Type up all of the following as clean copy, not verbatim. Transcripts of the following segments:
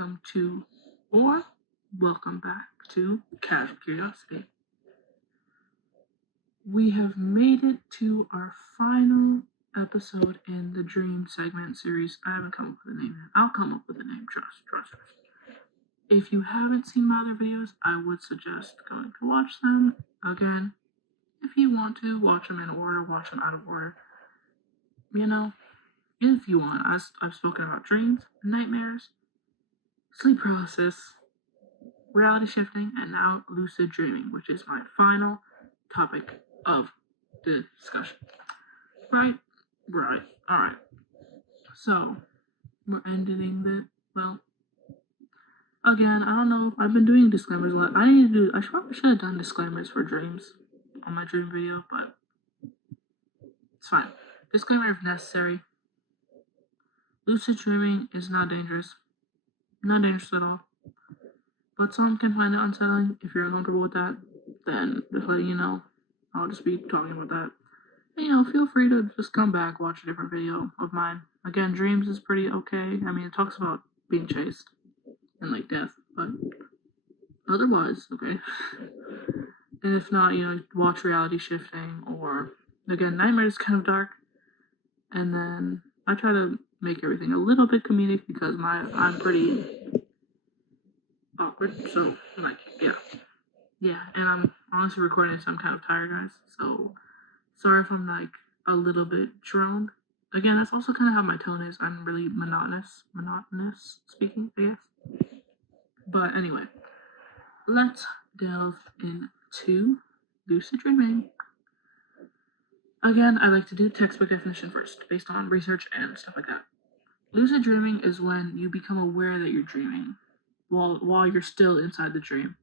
welcome to, or welcome back to Casual Curiosity. We have made it to our final episode in the Dream segment series. I haven't come up with a name yet. I'll come up with a name, trust. If you haven't seen my other videos, I would suggest going to watch them. Again, if you want to, watch them in order, watch them out of order. You know, if you want. I've spoken about dreams, nightmares, sleep paralysis, reality shifting, and now lucid dreaming, which is my final topic of the discussion. Right. Alright. So, we're ending the, again, I don't know, I've been doing disclaimers a lot. I probably should have done disclaimers for dreams on my dream video, but it's fine. Disclaimer if necessary. Lucid dreaming is not dangerous. Not dangerous at all. But some can find it unsettling. If you're uncomfortable with that, then just letting you know. I'll just be talking about that. And, feel free to just come back, watch a different video of mine. Again, dreams is pretty okay. I mean, it talks about being chased and, death, but otherwise, okay. And if not, watch reality shifting, or, again, nightmare is kind of dark. And then I try to make everything a little bit comedic because I'm pretty awkward, so, yeah, and I'm honestly recording this, I'm kind of tired, guys, so sorry if I'm, a little bit droned. Again, that's also kind of how my tone is. I'm really monotonous speaking, I guess. But anyway, let's delve into lucid dreaming. Again, I like to do textbook definition first, based on research and stuff like that. Lucid dreaming is when you become aware that you're dreaming while you're still inside the dream.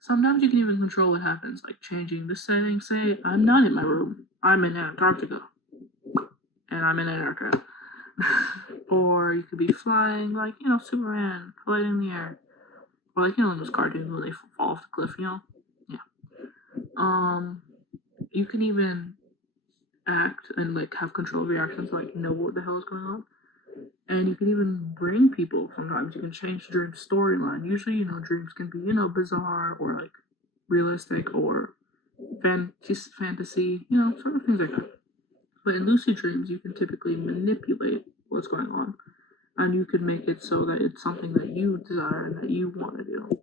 Sometimes you can even control what happens, like changing the setting. Say, I'm not in my room, I'm in Antarctica, and I'm in Antarctica. Or you could be flying, Superman, floating in the air. Or in those cartoons when they fall off the cliff, Yeah. You can even act and, have control of your actions, know what the hell is going on. And you can even bring people sometimes. You can change the dream storyline. Usually, dreams can be, bizarre or, realistic or fantasy, sort of things like that. But in lucid dreams, you can typically manipulate what's going on. And you could make it so that it's something that you desire and that you want to do.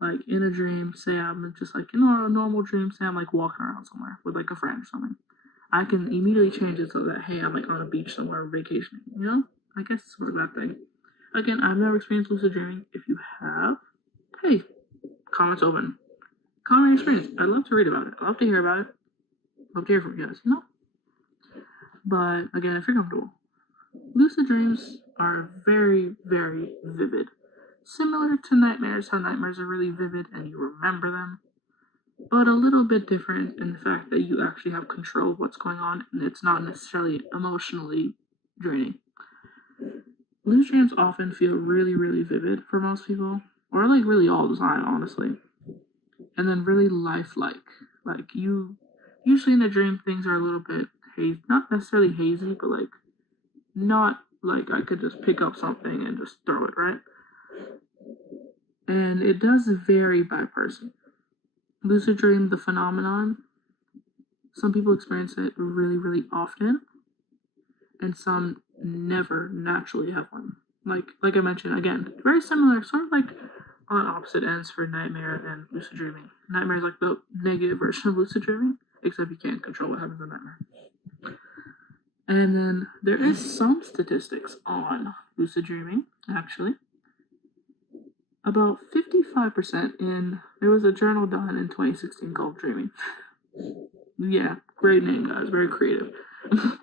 Like, in a dream, say I'm just, a normal dream, say I'm, walking around somewhere with, a friend or something. I can immediately change it so that, hey, I'm, on a beach somewhere vacationing, I guess it's sort of that thing. Again, I've never experienced lucid dreaming. If you have, hey, comments open. Comment your experience. I'd love to read about it. I'd love to hear about it. Love to hear from you guys, But, again, if you're comfortable, lucid dreams are very, very vivid. Similar to nightmares, how nightmares are really vivid and you remember them. But a little bit different in the fact that you actually have control of what's going on and it's not necessarily emotionally draining. Lucid dreams often feel really, really vivid for most people, or really all the time, honestly. And then really lifelike. Usually in a dream, things are a little bit hazy, not necessarily hazy, but not I could just pick up something and just throw it, right? And it does vary by person. Lucid dream, the phenomenon, some people experience it really, really often, and some never naturally have one. Like I mentioned, again, very similar, sort of on opposite ends for nightmare and lucid dreaming. Nightmare is the negative version of lucid dreaming, except you can't control what happens in nightmare. And then there is some statistics on lucid dreaming, actually. About 55% there was a journal done in 2016 called Dreaming. Yeah, great name, guys, very creative.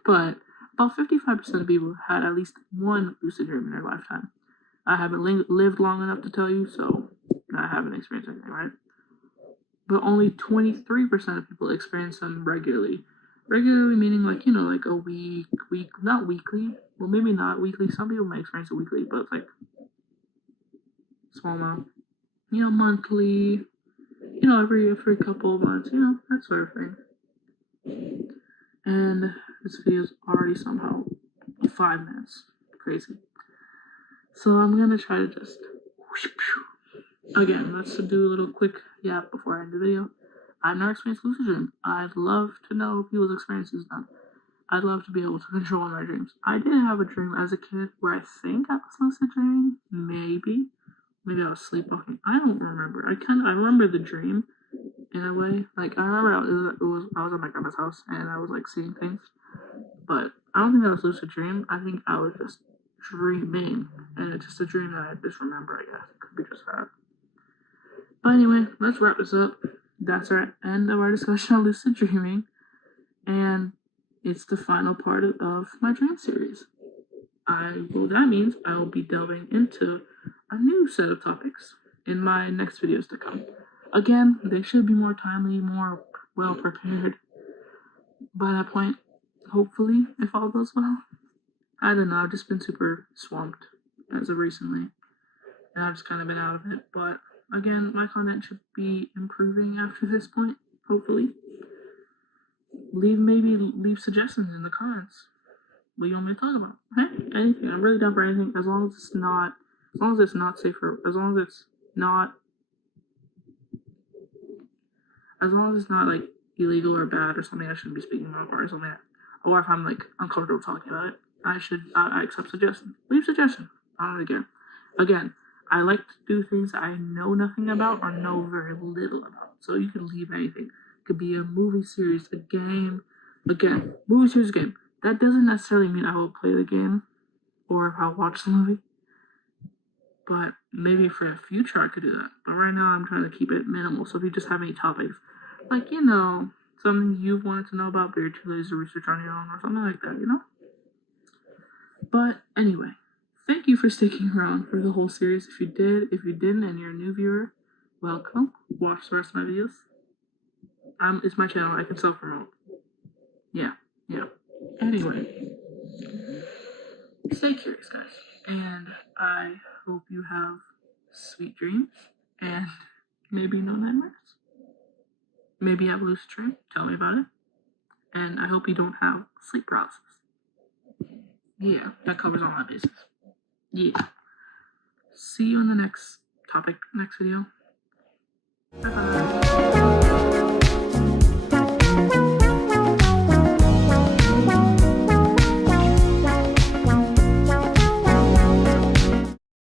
But about 55% of people had at least one lucid dream in their lifetime. I haven't lived long enough to tell you, so I haven't experienced anything, right? But only 23% of people experience them regularly. Regularly meaning a week, not weekly. Well, maybe not weekly. Some people might experience it weekly, but small amount. Monthly. Every couple of months. That sort of thing. And this video is already somehow 5 minutes. Crazy. So I'm gonna try to just again. Let's do a little quick yap before I end the video. I've never experienced lucid dream. I'd love to know people's experiences now. I'd love to be able to control my dreams. I did have a dream as a kid where I think I was lucid dreaming. Maybe I was sleepwalking. I don't remember. I remember the dream in a way. Like I remember I was at my grandma's house and I was like seeing things, but I don't think that was lucid dream. I think I was just dreaming, and it's just a dream that I just remember. I guess it could be just that. But anyway, let's wrap this up. That's our end of our discussion on lucid dreaming, and it's the final part of my dream series. That means I will be delving into a new set of topics in my next videos to come. Again, they should be more timely, more well prepared by that point, hopefully, if all goes well. I don't know, I've just been super swamped as of recently, and I've just kind of been out of it. But again, my content should be improving after this point, hopefully. Leave suggestions in the comments. What you want me to talk about? Hey, anything. I'm really down for anything as long as it's not safer. As long as it's not like illegal or bad or something I shouldn't be speaking about or something. Or if I'm like uncomfortable talking about it, I accept suggestions. Leave suggestions. I don't really care. Again, I like to do things I know nothing about or know very little about. So you can leave anything. It could be a movie series, a game. Again, movie series, game. That doesn't necessarily mean I will play the game or if I'll watch the movie. But maybe for the future I could do that. But right now I'm trying to keep it minimal. So if you just have any topics, like, something you've wanted to know about but you're too lazy to research on your own or something like that, But anyway, thank you for sticking around for the whole series. If you didn't, and you're a new viewer, welcome. Watch the rest of my videos. It's my channel. I can self-promote. Yeah. Anyway, stay curious, guys. And I hope you have sweet dreams and maybe no nightmares. Maybe you have a lucid dream. Tell me about it. And I hope you don't have sleep paralysis. Yeah, that covers all my bases. Yeah. See you in the next video. Bye-bye.